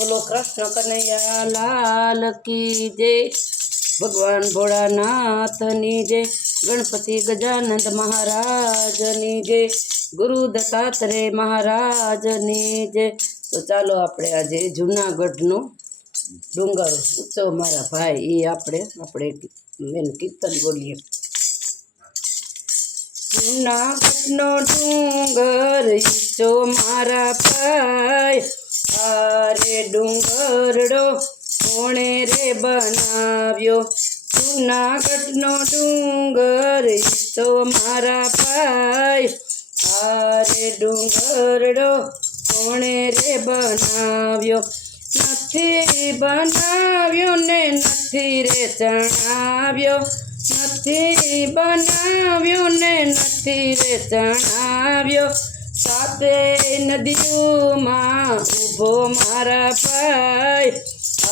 बोलो कृष्ण कन्हैया लाल की जय। भगवान भोलानाथनी जय। गणपति गजानंद महाराजनी जय। गुरु दत्तात्रेय महाराजनी जय। तो चालो આપણે આજે જૂનાગઢનો ડુંગર ઉત્સવ મારા ભાઈ એ આપણે મેન કીર્તન બોલીએ। જૂનાગઢનો ડુંગર ઈચો મારા ભાઈ, આરે ડુંગરડો કોણે રે બનાવ્યો। જૂનાગઢનો ડુંગર ઈચો મારા ભાઈ, આરે ડુંગરડો કોણે રે બનાવ્યો। નથી બનાવ્યો ને નથી રે જણાવ્યો, નથી બનાવ્યો ને નથી રે જણાવ્યો। સાતે નદીઓમાં ઊભો મારા ભાઈ,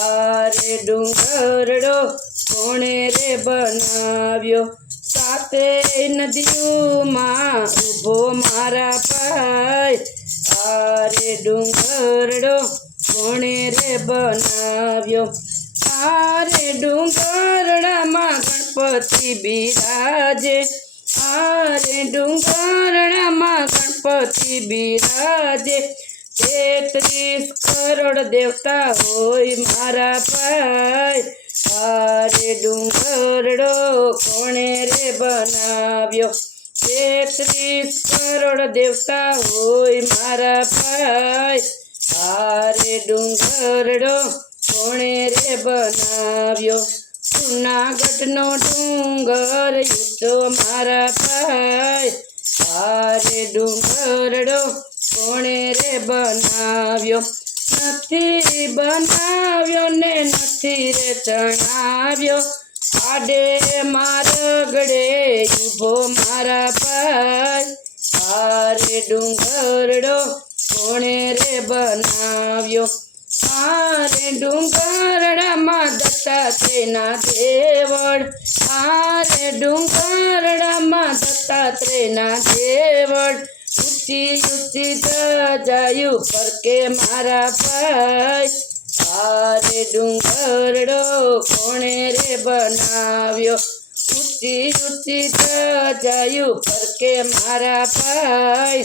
આરે ડુંગરડો કોણે રે બનાવ્યો। સાતે નદીઓમાં ઊભો મારા ભાઈ, આરે ડુંગરડો કોણે રે બનાવ્યો। આરે ડુંગરડામાં ગણપતિ બિરાજે, આરે ડુંગરડામાં ગણપતિ બિરાજે। 33 કરોડ દેવતા હોય મારા ભાઈ, આરે ડુંગરડો કોણે રે બનાવ્યો। 33 કરોડ દેવતા હોય મારા ભાઈ, આરે ડુંગરડો કોણે રે બનાવ્યો। જૂનાગઢનો ડુંગર ઊંચો મારા ભાઈ, આરે ડુંગરડો કોણે રે બનાવ્યો। નથી બનાવ્યો ને નથી રે જણાવ્યો, આડે મારગડે ઊભો મારા ભાઈ, આરે ડુંગરડો કોણે રે બનાવ્યો। આરે ડુંગરડામાં દત્તાત્રેયના દેવળ, આરે ડુંગરડામાં દત્તાત્રેયના દેવળ। ઊંચી ઊંચી ધજાયું ફરકે મારા ભાઈ, આરે ડુંગરડો કોણે રે બનાવ્યો। ઊંચી ઊંચી ધજાયું ફરકે મારા ભાઈ,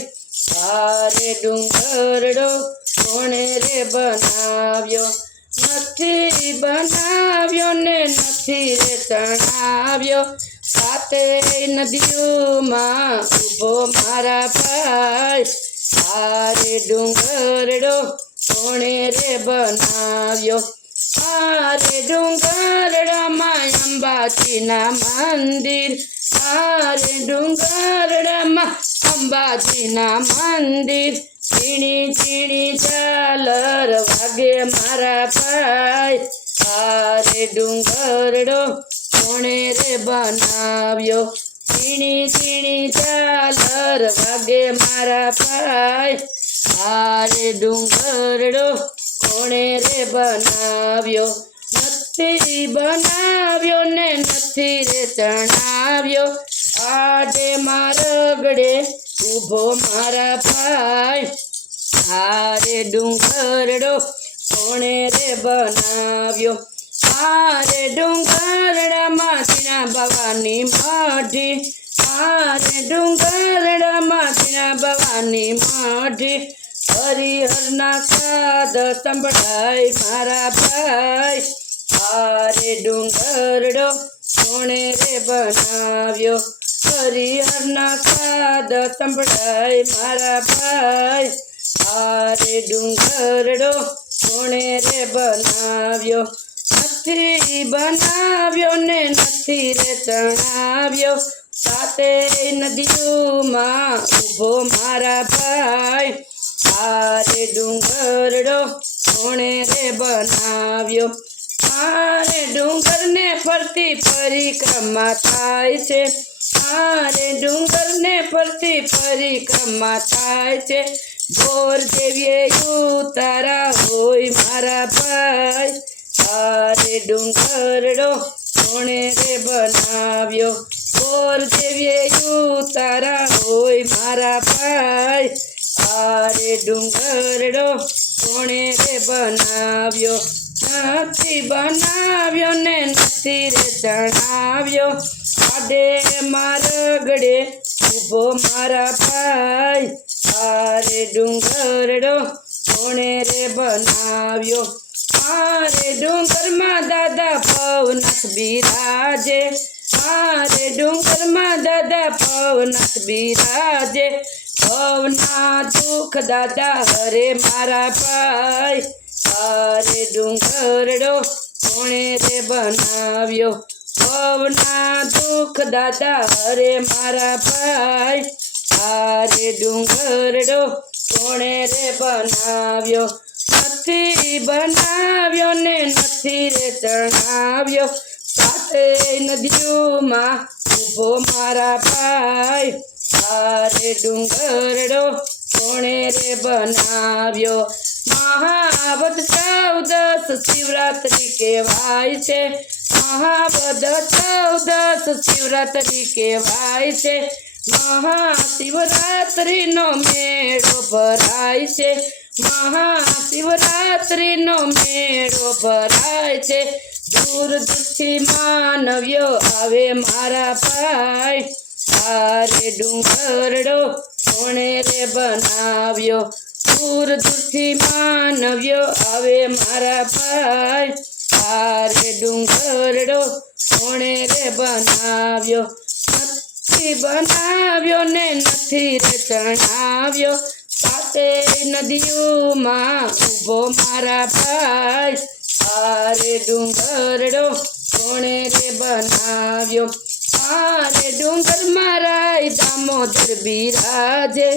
આરે ડુંગરડો કોણે રે બનાવ્યો। નથી બનાવ્યો ને નથી રે જણાવ્યો, સાતે નદીઓમાં ઊભો મારા ભાઈ, આરે ડુંગરડો કોણે રે બનાવ્યો। આરે ડુંગરડામાં અંબાજીના મંદિર, આરે ડુંગરડામાં અંબાજીના મંદિર। ઝીણી ઝીણી ઝાલર વાગે મારા ભાઈ, આરે ડુંગરડો કોણે રે બનાવ્યો। ઝીણી ઝીણી ઝાલર વાગે મારા ભાઈ, આરે ડુંગરડો કોણે રે બનાવ્યો। નથી બનાવ્યો ને નથી રે જણાવ્યો, આડે મારગડે ઊભો મારા ભાઈ, આરે ડુંગરડો કોણે રે બનાવ્યો। આરે ડુંગરડામાં ઝીણા બાવાની મઢી, આરે ડુંગરડામાં ઝીણા બાવાની મઢી। હરિહરના સાદ સંભળાય મારા ભાઈ, આરે ડુંગરડો કોણે રે બનાવ્યો। હરિહરના સાદ સંભળાય મારા ભાઈ, આરે ડુંગરડો કોણે રે બનાવ્યો। નથી બનાવ્યો ને નથી રે જણાવ્યો, સાતે નદીઓમાં ઊભો મારા ભાઈ, આરે ડુંગરડો કોણે રે બનાવ્યો। આરે ડુંગરને ફરતી પરિક્રમા થાય છે, આરે ડુંગરને ફરતી પરિક્રમા થાય છે। બોર જેવીએ ઉતારા હોય મારા ભાઈ, આરે ડુંગરડો કોણે રે બનાવ્યો। બોર જેવીએ ઉતારા હોય મારા ભાઈ, આરે ડુંગરડો કોણે રે બનાવ્યો નથી બનાવ્યો ને નથી રે જણાવ્યો આડે મારગડે ઊભો મારા ભાઈ આરે ડુંગરડો કોણે રે બનાવ્યો આરે ડુંગરમાં દાદા ભવનાથ બિરાજે આરે ડુંગરમાં દાદા ભવનાથ બિરાજે ભવના દુઃખ દાદા હરે મારા ભાઈ આરે ડુંગરડો કોણે રે બનાવ્યો ભવના દુઃખ દાદા હરે મારા ભાઈ આરે ડુંગરડો કોણે રે બનાવ્યો નથી બનાવ્યો ને નથી રે ચણાવ્યો સાતે નદીઓમાં ઊભો મારા ભાઈ આરે ડુંગરડો કોણે રે બનાવ્યો મહાવદ 14 શિવરાત્રિ કહેવાય છે મહાવદ 14 શિવરાત્રિ કહેવાય છે મહાશિવરાત્રિનો મેળો ભરાય છે મહાશિવરાત્રિનો મેળો ભરાય છે દૂર દૂરથી માનવ્યો આવે મારા ભાઈ આરે ડુંગરડો કોણે રે બનાવ્યો દૂર દૂરથી માનવ્યો આવે મારા ભાઈ આરે ડુંગરડો કોણે રે બનાવ્યો નથી બનાવ્યો ને નથી રે ચણાવ્યો સાતે નદીઓમાં ઊભો મારા ભાઈ આરે ડુંગરડો કોણે રે બનાવ્યો આરે ડુંગર મારાય દામોદર બિરાજે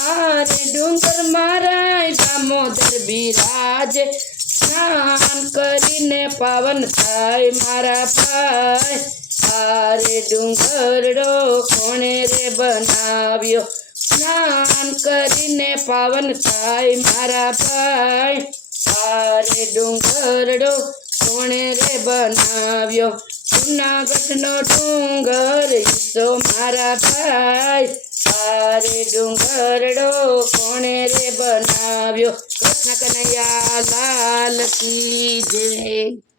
આરે ડુંગર મારાય દામોદર બિરાજે સ્નાન કરીને પાવન થાય મારા ભાઈ આરે ડુંગરડો કોણે રે બનાવ્યો સ્નાન કરીને પાવન થાય મારા ભાઈ આરે ડુંગરડો કોણે રે બનાવ્યો જૂનાગઢનો ડુંગર ઈસો મારા ભાઈ આરે ડુંગરડો કોણે રે બનાવ્યો કૃષ્ણ કનૈયા લાલ કી જય।